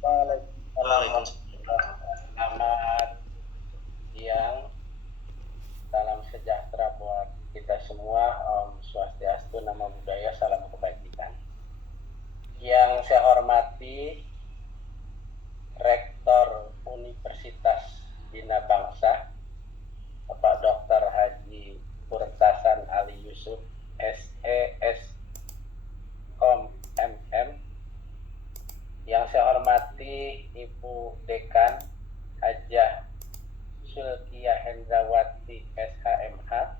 Waalaikumsalam. Waalaikumsalam. Selamat siang, salam sejahtera buat kita semua. Om Swastiastu, Namo Buddhaya, salam kebajikan. Yang saya hormati Rektor Universitas Bina Bangsa, Bapak Dr. Haji Purtasan Ali Yusuf, SES Kom MM. Yang saya hormati Ibu Dekan Hajah Sulkiah Hendrawati SHMH.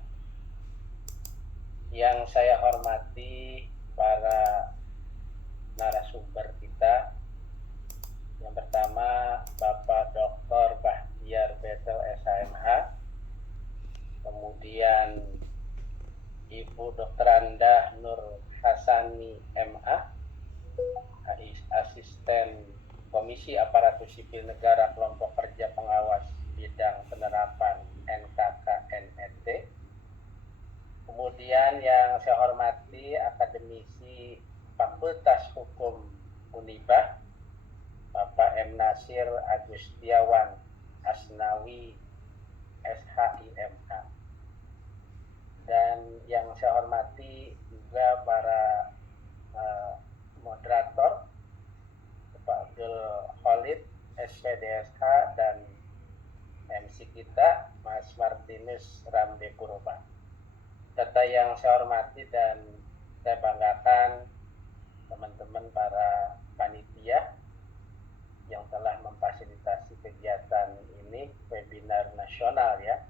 Yang saya hormati para narasumber kita. Yang pertama Bapak Dr. Bahtiar Betel SHMH. Kemudian Ibu Dr. Anda Nur Hasani MA, Asisten Komisi Aparatur Sipil Negara Kelompok Kerja Pengawas Bidang Penerapan NKKNET. Kemudian yang saya hormati akademisi Fakultas Hukum Unibah, Bapak M. Nasir Agustiawan Asnawi SHIMH. Dan yang saya hormati juga para moderator, Pak Abdul Khalid SPDSH, dan MC kita Mas Martinus Rambe Purba. Serta yang saya hormati dan saya banggakan teman-teman para panitia yang telah memfasilitasi kegiatan ini, webinar nasional ya,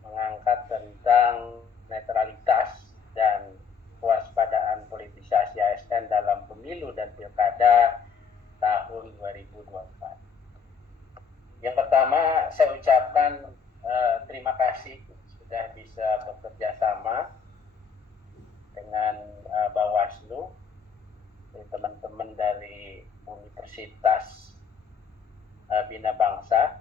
mengangkat tentang netralitas dan kewaspadaan politisasi ASN dalam pemilu dan pilkada tahun 2024. Yang pertama, saya ucapkan terima kasih sudah bisa bekerja sama dengan Bawaslu, teman-teman dari Universitas Bina Bangsa.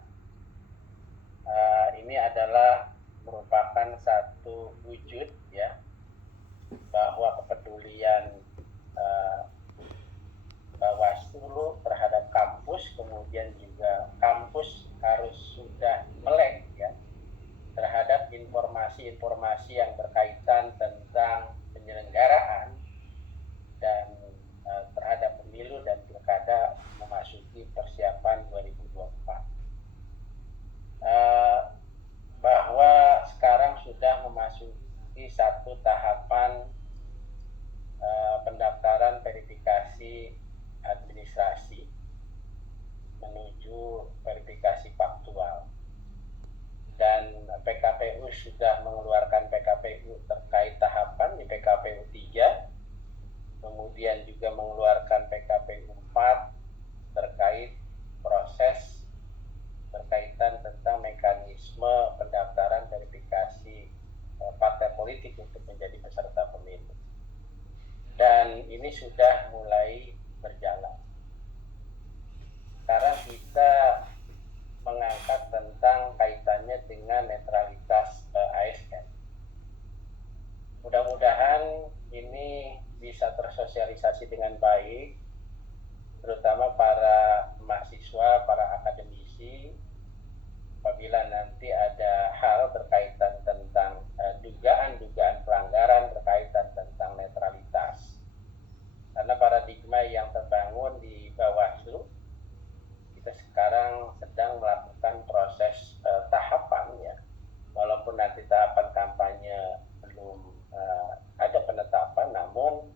Ini adalah merupakan satu wujud ya bahwa kepedulian Bawaslu terhadap kampus, kemudian juga kampus harus sudah melek ya terhadap informasi-informasi yang berkaitan tentang penyelenggaraan dan terhadap pemilu dan pilkada memasuki persiapan 2024. Bahwa sekarang sudah memasuki satu tahapan pendaftaran verifikasi administrasi menuju verifikasi faktual, dan PKPU sudah mengeluarkan PKPU terkait tahapan di PKPU 3, kemudian juga mengeluarkan PKPU 4 terkait proses berkaitan tentang mekanisme pendaftaran verifikasi partai politik untuk menjadi peserta pemilu. Dan ini sudah mulai berjalan. Sekarang kita mengangkat tentang kaitannya dengan netralitas ASN. Mudah-mudahan ini bisa tersosialisasi dengan baik, terutama para mahasiswa, para akademisi, apabila nanti ada hal berkaitan tentang dugaan-dugaan pelanggaran berkaitan tentang netralitas. Karena paradigma yang terbangun di Bawaslu, kita sekarang sedang melakukan proses tahapan ya, walaupun nanti tahapan kampanye belum ada penetapan, namun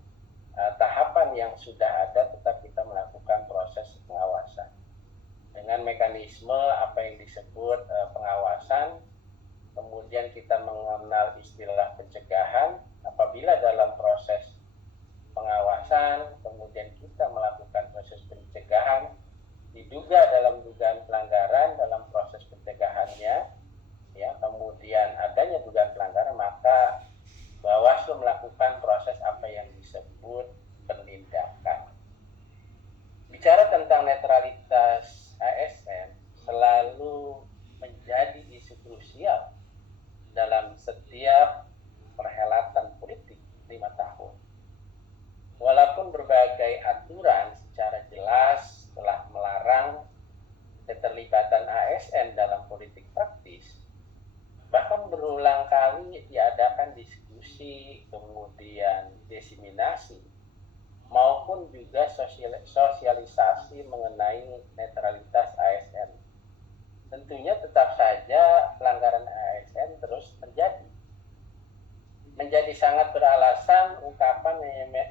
tahapan yang sudah ada tetap kita melakukan proses pengawasan dengan mekanisme apa yang disebut pengawasan. Kemudian kita mengenal istilah pencegahan. Apabila dalam proses pengawasan kemudian kita melakukan proses pencegahan, diduga dalam dugaan pelanggaran dalam proses pencegahannya ya, kemudian adanya dugaan pelanggaran, maka Bawaslu melakukan proses apa yang disebut penindakan. Bicara tentang netralitas ASN selalu menjadi isu krusial dalam setiap perhelatan politik 5 tahun. Walaupun berbagai aturan secara jelas telah promosi, kemudian diseminasi, maupun juga sosialisasi mengenai netralitas ASN. Tentunya tetap saja pelanggaran ASN terus terjadi. Menjadi sangat beralasan ungkapan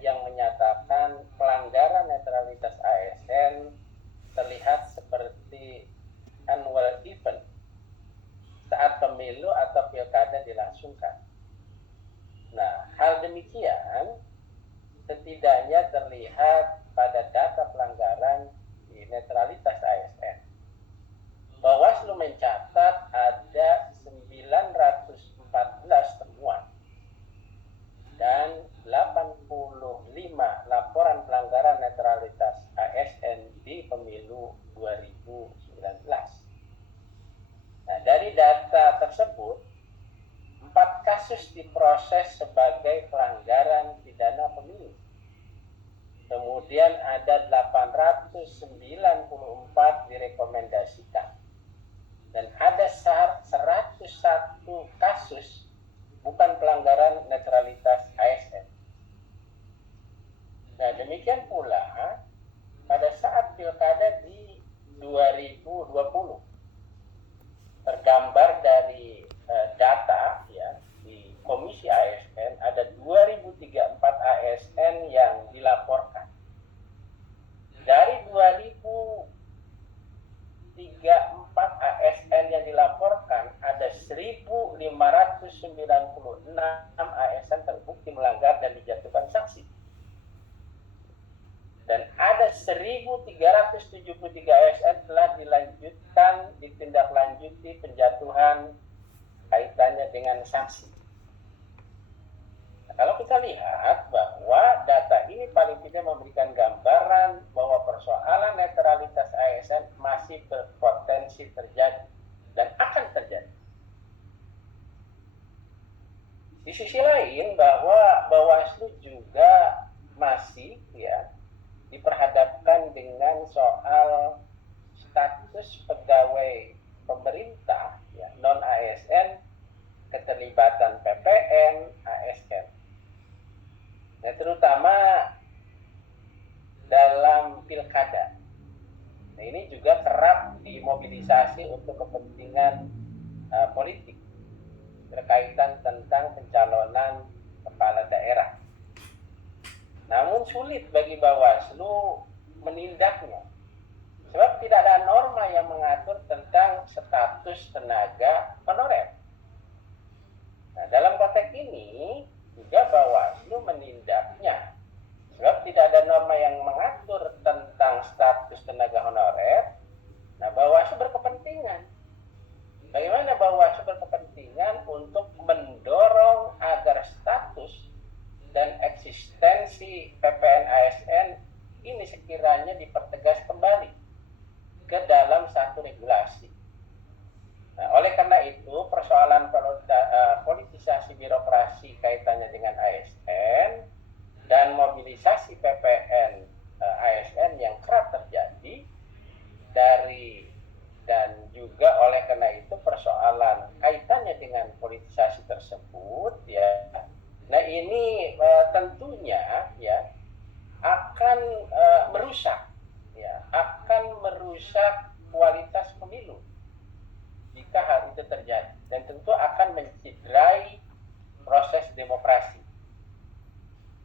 yang menyatakan pelanggaran netralitas ASN terlihat seperti annual event saat pemilu atau pilkada dilangsungkan. Nah, hal demikian setidaknya terlihat pada data pelanggaran di netralitas ASN. Bawaslu mencatat ada 914 temuan dan 85 laporan pelanggaran netralitas ASN di pemilu 2019. Nah, dari data tersebut, 4 kasus diproses sebagai pelanggaran pidana pemilu. Kemudian ada 894 direkomendasikan. Dan ada 101 kasus bukan pelanggaran netralitas ASN. Nah, demikian pula pada saat pilkada di 2020 tergambar dari data ya di Komisi ASN ada 2034 ASN yang dilaporkan. Dari 2034 ASN yang dilaporkan ada 1.596 ASN terbukti melanggar dan dijatuhkan sanksi. Dan ada 1.373 ASN telah dilanjutkan ditindaklanjuti penjatuhan kaitannya dengan sanksi. Nah, kalau kita lihat bahwa data ini paling tidak memberikan gambaran bahwa persoalan netralitas ASN masih berpotensi terjadi dan akan terjadi. Di sisi lain bahwa Bawaslu juga masih diperhadapkan dengan soal status pegawai pemerintah non ASN, keterlibatan PPN, ASN. Nah, terutama dalam pilkada. Nah, ini juga kerap dimobilisasi untuk kepentingan politik berkaitan tentang pencalonan kepala daerah. Namun sulit bagi Bawaslu menindaknya, sebab tidak ada norma yang mengatur tentang status tenaga honorer. Nah, dalam konteks ini juga Bawaslu menindaknya, sebab tidak ada norma yang mengatur tentang status tenaga honorer. Nah, Bawaslu berkepentingan. Bagaimana Bawaslu berkepentingan untuk mendorong agar status dan eksistensi PPN ASN ini sekiranya dipertegas kembali ke dalam satu regulasi. Nah, oleh karena itu persoalan politisasi birokrasi kaitannya dengan ASN dan mobilisasi PPN ASN yang kerap terjadi dan juga oleh karena itu persoalan kaitannya dengan politisasi tersebut nah ini tentunya akan merusak kualitas pemilu jika hal itu terjadi, dan tentu akan mencederai proses demokrasi.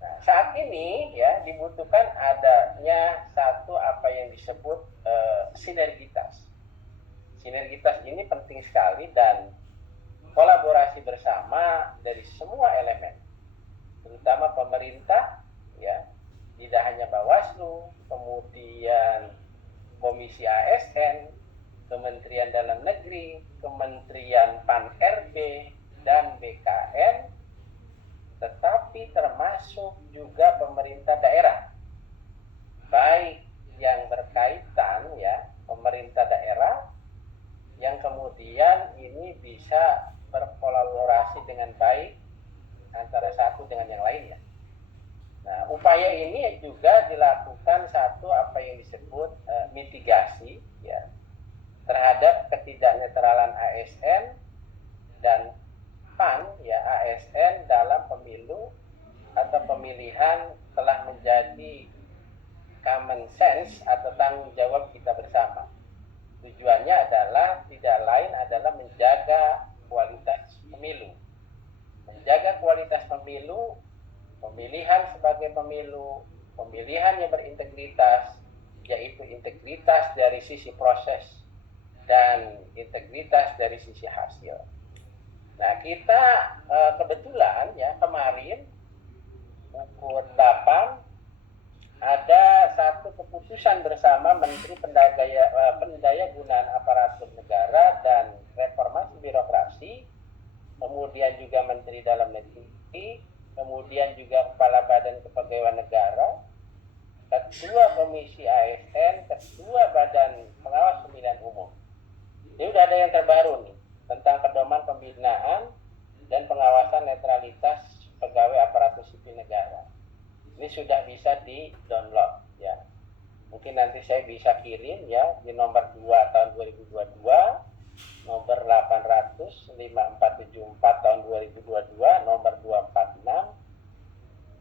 Nah, saat ini dibutuhkan adanya satu apa yang disebut sinergitas. Sinergitas ini penting sekali dan kolaborasi bersama dari semua elemen, terutama pemerintah, tidak hanya Bawaslu, kemudian Komisi ASN, Kementerian Dalam Negeri, Kementerian Pan-RB, dan BKN, tetapi termasuk juga pemerintah daerah, baik yang berkaitan pemerintah daerah yang kemudian ini bisa berkolaborasi dengan baik antara satu dengan yang lainnya. Nah, upaya ini juga dilakukan satu apa yang disebut mitigasi terhadap ketidaknetralan ASN dan kapan ya ASN dalam pemilu atau pemilihan telah menjadi common sense atau tanggung jawab kita bersama. Tujuannya adalah tidak lain adalah menjaga kualitas pemilu. Menjaga kualitas pemilu, pemilihan sebagai pemilu, pemilihan yang berintegritas, yaitu integritas dari sisi proses dan integritas dari sisi hasil. Nah, kita kebetulan ya kemarin pukul 8 ada satu keputusan bersama Menteri Pendayagunaan Aparatur Negara dan Reformasi Birokrasi, kemudian juga Menteri Dalam Negeri, kemudian juga Kepala Badan Kepegawaian Negara, Ketua Komisi ASN, Ketua Badan Pengawas Pemilihan Umum. Jadi sudah ada yang terbaru nih tentang pedoman pembinaan dan pengawasan netralitas pegawai aparatur sipil negara. Ini sudah bisa di-download ya. Mungkin nanti saya bisa kirim ya di nomor 2 tahun 2022, nomor 800 5474 tahun 2022, nomor 246,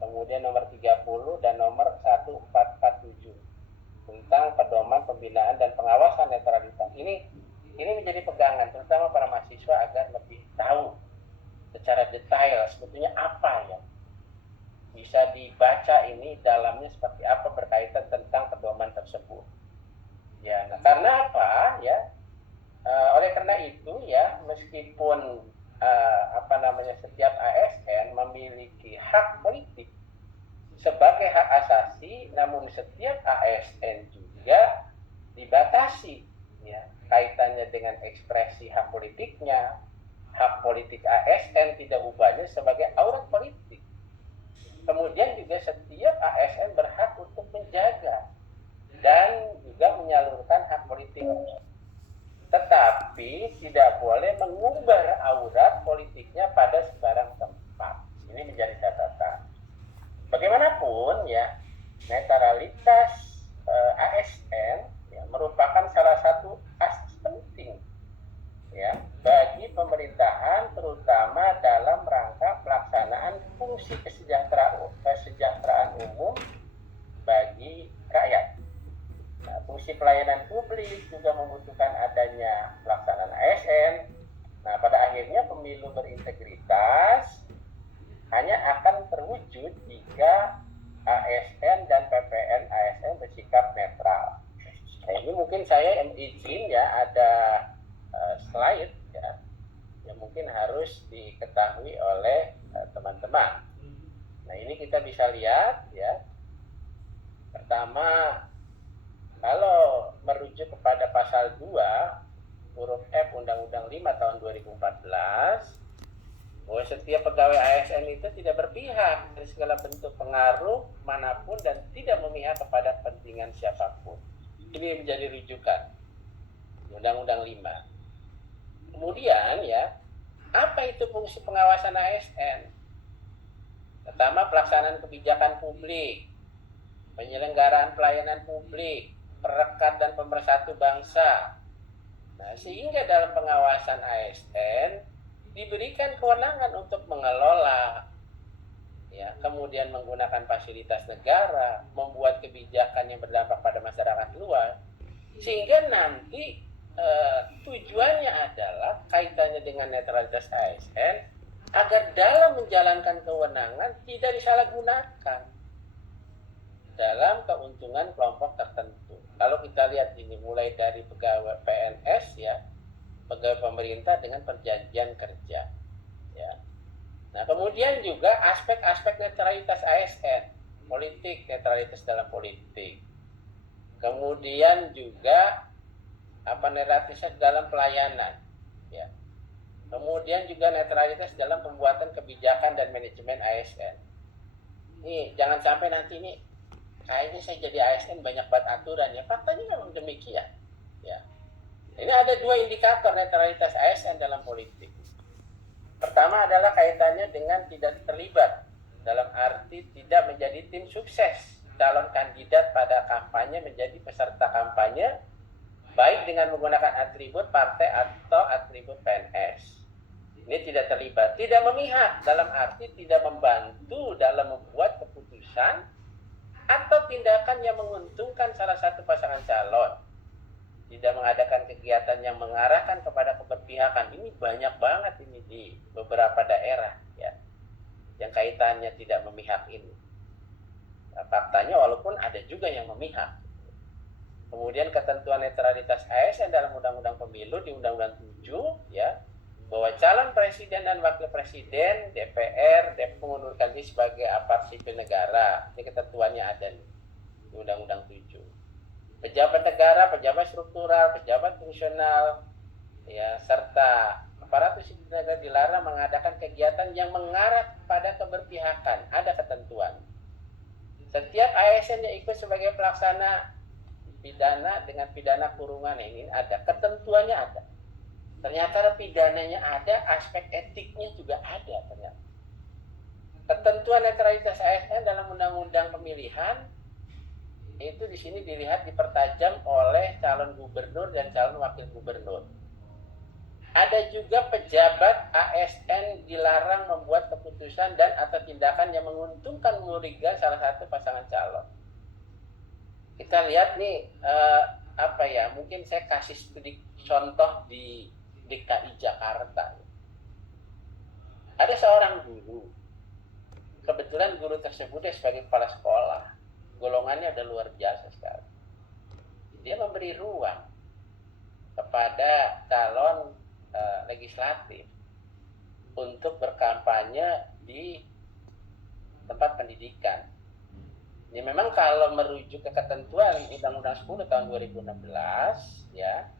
kemudian nomor 30 dan nomor 1447 tentang pedoman pembinaan dan pengawasan netralitas. Ini menjadi pegangan terutama para mahasiswa agar lebih tahu secara detail sebetulnya apa ya bisa dibaca ini dalamnya seperti apa berkaitan tentang pedoman tersebut. Ya, nah karena apa ya? Oleh karena itu ya meskipun setiap ASN memiliki hak politik sebagai hak asasi, namun setiap ASN juga dibatasi ya kaitannya dengan ekspresi hak politiknya. Hak politik ASN tidak ubahnya sebagai aurat politik. Kemudian juga setiap ASN berhak untuk menjaga dan juga menyalurkan hak politiknya. Tetapi tidak boleh mengumbar aurat politiknya pada sembarang tempat. Ini menjadi catatan. Bagaimanapun ya, netralitas ASN ya, merupakan salah satu asas penting ya bagi pemerintahan, terutama dalam rangka pelaksanaan fungsi kesejahteraan umum bagi rakyat. Nah, fungsi pelayanan publik juga membutuhkan adanya pelaksanaan ASN. Nah, pada akhirnya pemilu berintegritas hanya akan terwujud jika ASN dan PPN ASN bersikap netral. Nah, ini mungkin saya izin ya ada slide ya yang mungkin harus diketahui oleh teman-teman. Nah, ini kita bisa lihat ya. Pertama, kalau merujuk kepada pasal 2 huruf F Undang-Undang 5 tahun 2014 bahwa setiap pegawai ASN itu tidak berpihak dari segala bentuk pengaruh manapun dan tidak memihak kepada kepentingan siapapun. Ini menjadi rujukan Undang-Undang 5. Kemudian ya, apa itu fungsi pengawasan ASN? Pertama, pelaksanaan kebijakan publik, penyelenggaraan pelayanan publik, perekat dan pemersatu bangsa. Nah, sehingga dalam pengawasan ASN diberikan kewenangan untuk mengelola, ya, kemudian menggunakan fasilitas negara, membuat kebijakan yang berdampak pada masyarakat luas, sehingga nanti tujuannya adalah kaitannya dengan netralitas ASN agar dalam menjalankan kewenangan tidak disalahgunakan dalam keuntungan kelompok tertentu. Kalau kita lihat ini mulai dari pegawai PNS ya, pegawai pemerintah dengan perjanjian kerja ya. Nah, kemudian juga aspek-aspek netralitas ASN, politik, netralitas dalam politik. Kemudian juga netralitas dalam pelayanan ya. Kemudian juga netralitas dalam pembuatan kebijakan dan manajemen ASN. Nih, jangan sampai nanti nih kayaknya saya jadi ASN banyak banget aturan ya. Faktanya memang demikian ya. Ini ada 2 indikator netralitas ASN dalam politik. Pertama adalah kaitannya dengan tidak terlibat, dalam arti tidak menjadi tim sukses calon kandidat pada kampanye menjadi peserta kampanye, baik dengan menggunakan atribut partai atau atribut PNS. Ini tidak terlibat, tidak memihak dalam arti tidak membantu dalam membuat keputusan atau tindakan yang menguntungkan salah satu pasangan calon. Tidak mengadakan kegiatan yang mengarahkan kepada keberpihakan. Ini banyak banget ini di beberapa daerah ya, yang kaitannya tidak memihak ini. Nah, faktanya walaupun ada juga yang memihak. Kemudian ketentuan netralitas ASN dalam Undang-Undang Pemilu di Undang-Undang 7 ya, bahwa calon presiden dan wakil presiden, DPR mengundurkan diri sebagai aparatur sipil negara. Ini ketentuannya ada nih di Undang-Undang 7. Pejabat negara, pejabat struktural, pejabat fungsional, ya, serta aparatur sipil negara dilarang mengadakan kegiatan yang mengarah pada keberpihakan. Ada ketentuan. Setiap ASN yang ikut sebagai pelaksana pidana dengan pidana kurungan ini ada, ketentuannya ada. Ternyata pidananya ada, aspek etiknya juga ada ternyata. Ketentuan netralitas ASN dalam Undang-Undang Pemilihan itu di sini dilihat dipertajam oleh calon gubernur dan calon wakil gubernur. Ada juga pejabat ASN dilarang membuat keputusan dan atau tindakan yang menguntungkan merugikan salah satu pasangan calon. Kita lihat nih mungkin saya kasih studi contoh di DKI Jakarta. Ada seorang guru, kebetulan guru tersebut sebagai kepala sekolah, golongannya udah luar biasa sekali. Dia memberi ruang kepada calon legislatif untuk berkampanye di tempat pendidikan. Ini memang kalau merujuk ke ketentuan Undang-Undang 10 tahun 2016 ya,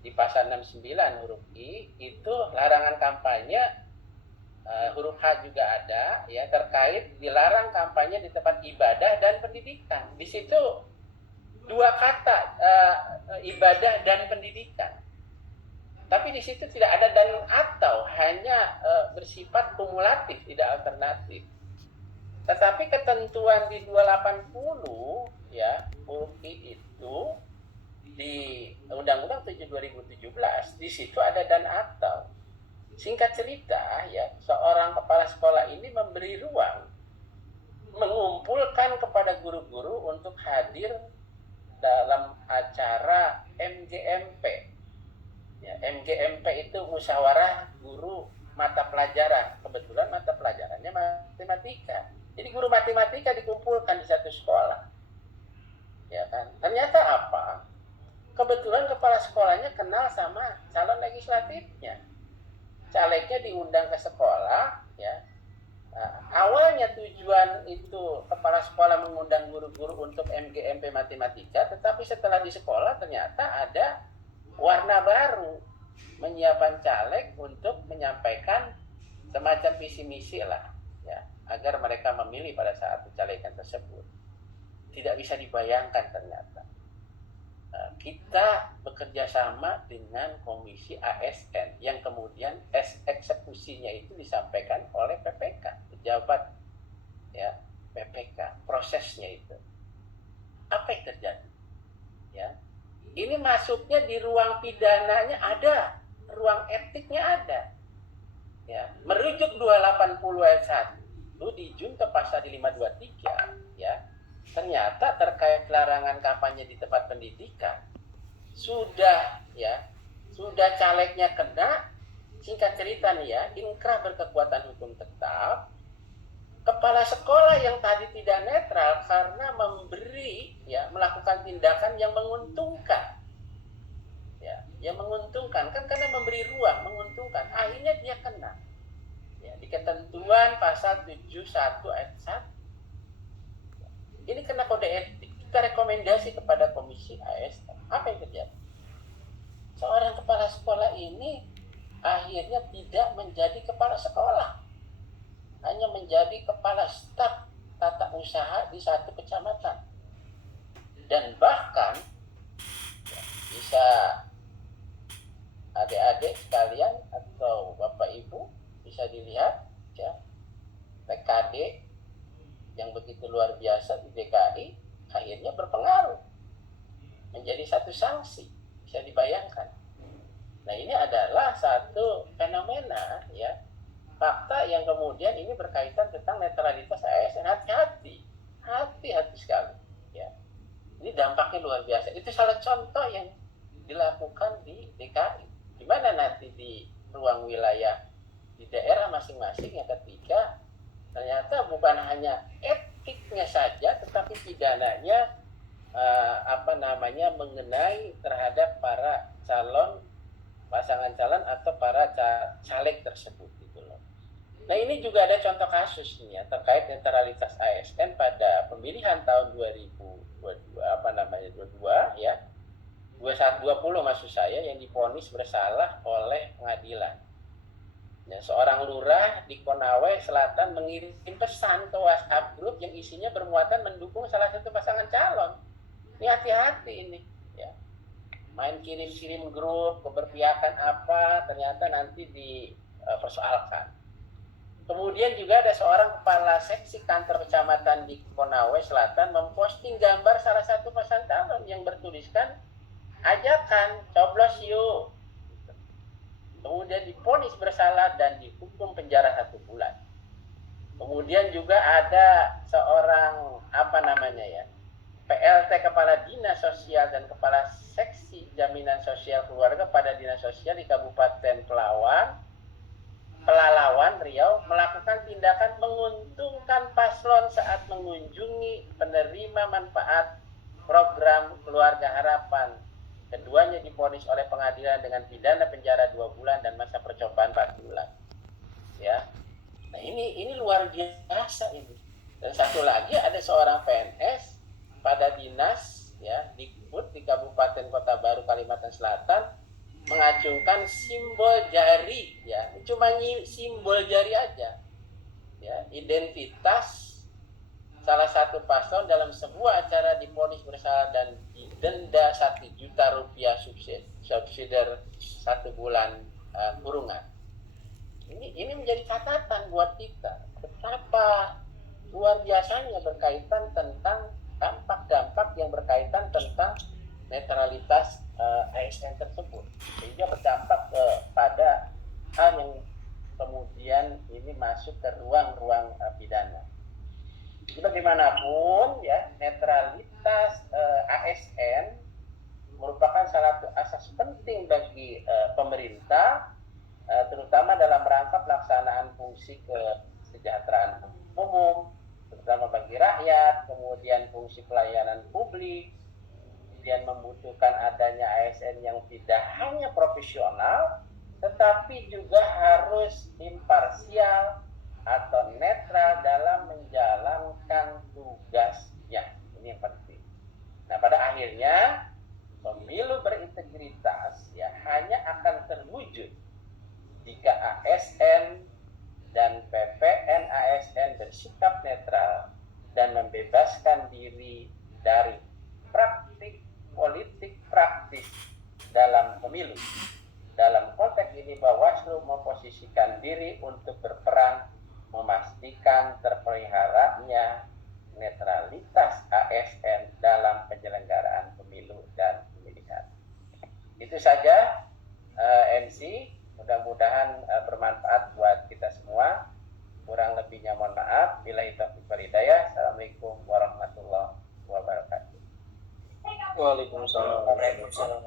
di pasal 69 huruf I itu larangan kampanye, huruf H juga ada ya, terkait dilarang kampanye di tempat ibadah dan pendidikan. Di situ dua kata, ibadah dan pendidikan. Tapi di situ tidak ada dan atau, hanya bersifat kumulatif, tidak alternatif. Tetapi ketentuan di 280 ya, huruf I itu di Undang-Undang 7 2017 di situ ada dan atau. Singkat cerita ya, seorang kepala sekolah ini memberi ruang, mengumpulkan kepada guru-guru untuk hadir dalam acara MGMP. Ya, MGMP itu musyawarah guru mata pelajaran. Kebetulan mata pelajarannya matematika. Jadi guru matematika dikumpulkan di satu sekolah. Ya kan? Ternyata apa? Kebetulan kepala sekolahnya kenal sama calon legislatifnya. Calegnya diundang ke sekolah, ya. Awalnya tujuan itu kepala sekolah mengundang guru-guru untuk MGMP matematika, tetapi setelah di sekolah ternyata ada warna baru, menyiapkan caleg untuk menyampaikan semacam visi misi lah, ya, agar mereka memilih pada saat pencalekan tersebut. Tidak bisa dibayangkan ternyata kita bekerja sama dengan komisi ASN yang kemudian eksekusinya itu disampaikan oleh PPK, pejabat ya PPK, prosesnya itu. Apa yang terjadi? Ya, ini masuknya di ruang pidananya ada, ruang etiknya ada. Ya, merujuk 280 ayat 1 di junto pasal 523 ya. Ternyata terkait larangan kampanye di tempat pendidikan sudah calegnya kena, singkat cerita nih ya, inkrah berkekuatan hukum tetap. Kepala sekolah yang tadi tidak netral karena melakukan tindakan yang menguntungkan. Ya, yang menguntungkan kan karena memberi ruang, menguntungkan, akhirnya dia kena. Ya, di ketentuan pasal 71 ayat 1. Ini kena kode etik. Kita rekomendasi kepada komisi ASN. Apa yang terjadi? Seorang kepala sekolah ini akhirnya tidak menjadi kepala sekolah, hanya menjadi kepala staf tata usaha di satu kecamatan. Dan bahkan bisa adik-adik sekalian atau bapak ibu bisa dilihat ya, TKD yang begitu luar biasa di DKI akhirnya berpengaruh menjadi satu sanksi, bisa dibayangkan. Nah, ini adalah satu fenomena ya, fakta yang kemudian ini berkaitan tentang netralitas ASN. Hati-hati sekali ya. Ini dampaknya luar biasa. Itu salah contoh yang dilakukan di DKI. Gimana nanti di ruang wilayah di daerah masing-masing yang ketika ternyata bukan hanya etiknya saja, tetapi pidananya mengenai terhadap para pasangan calon atau para caleg tersebut gitu loh. Nah, ini juga ada contoh kasus nih ya terkait netralitas ASN pada pemilihan tahun 2022 ya. 2020 maksud saya, yang divonis bersalah oleh pengadilan. Nah, seorang lurah di Konawe Selatan mengirim pesan ke WhatsApp grup yang isinya bermuatan mendukung salah satu pasangan calon. Ini hati-hati ini ya. Main kirim-kirim grup, keberpihakan apa, ternyata nanti dipersoalkan. Kemudian juga ada seorang kepala seksi kantor kecamatan di Konawe Selatan memposting gambar salah satu pasangan calon yang bertuliskan ajakan coblos yuk. Kemudian divonis bersalah dan dihukum penjara 1 bulan. Kemudian juga ada seorang PLT Kepala Dinas Sosial dan Kepala Seksi Jaminan Sosial Keluarga pada Dinas Sosial di Kabupaten Pelalawan Riau melakukan tindakan menguntungkan paslon saat mengunjungi penerima manfaat program Keluarga Harapan. Keduanya divonis oleh pengadilan dengan pidana penjara 2 bulan dan masa percobaan 4 bulan. Ya. Nah, ini luar biasa ini. Dan satu lagi ada seorang PNS pada dinas ya di Kabupaten Kota Baru Kalimantan Selatan mengacungkan simbol jari ya. Ini cuma simbol jari aja. Ya, identitas salah satu paslon dalam sebuah acara divonis bersalah dan didenda 1 juta rupiah subsidi 1 bulan kurungan. Ini menjadi catatan buat kita betapa luar biasanya berkaitan tentang dampak-dampak yang berkaitan tentang netralitas ASN tersebut, sehingga berdampak pada hal yang kemudian ini masuk ke ruang-ruang pidana. Jadi bagaimanapun ya, netralitas ASN merupakan salah satu asas penting bagi pemerintah, terutama dalam rangka pelaksanaan fungsi kesejahteraan umum, terutama bagi rakyat, kemudian fungsi pelayanan publik, kemudian membutuhkan adanya ASN yang tidak hanya profesional, tetapi juga harus imparsial atau netral dalam menjalankan tugasnya. Ini yang penting. Nah, pada akhirnya pemilu berintegritas ya hanya akan terwujud jika ASN dan PPN ASN bersikap netral dan membebaskan diri dari praktik politik praktis dalam pemilu. Dalam konteks ini Bawaslu memposisikan diri untuk berperan memastikan terpeliharanya netralitas ASN dalam penyelenggaraan pemilu dan pemilihan. Itu saja MC, mudah-mudahan bermanfaat buat kita semua. Kurang lebihnya mohon maaf. Billahi taufiq wal hidayah. Assalamualaikum warahmatullahi wabarakatuh. Waalaikumsalam.